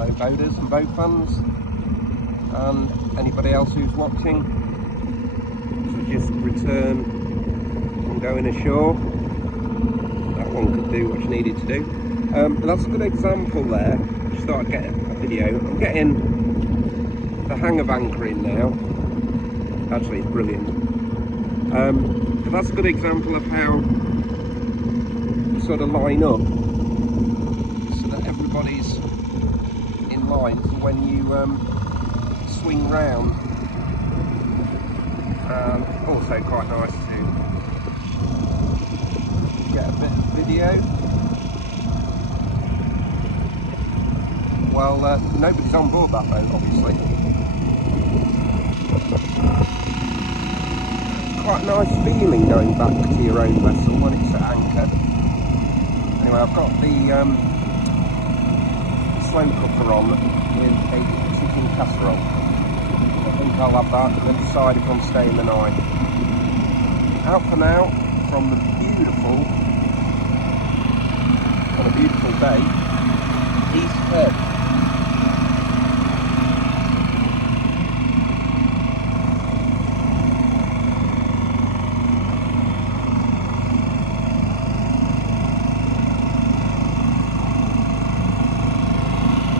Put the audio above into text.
Hello boaters and boat fans, and anybody else who's watching. So just return from going ashore. That one could do what you needed to do. But that's a good example there. Just thought I'd get a video. I'm getting the hang of anchoring now. Actually, it's brilliant. But that's a good example of how you sort of line up so that everybody's in line for when you swing round. Also quite nice to get a bit of video. Well, nobody's on board that boat, obviously. It's quite a nice feeling going back to your own vessel when it's at anchor. Anyway, I've got the slow cooker on with a chicken casserole. I think I'll have that and then decide if I'm staying the night. Out for now from the beautiful, on a beautiful day, East Head.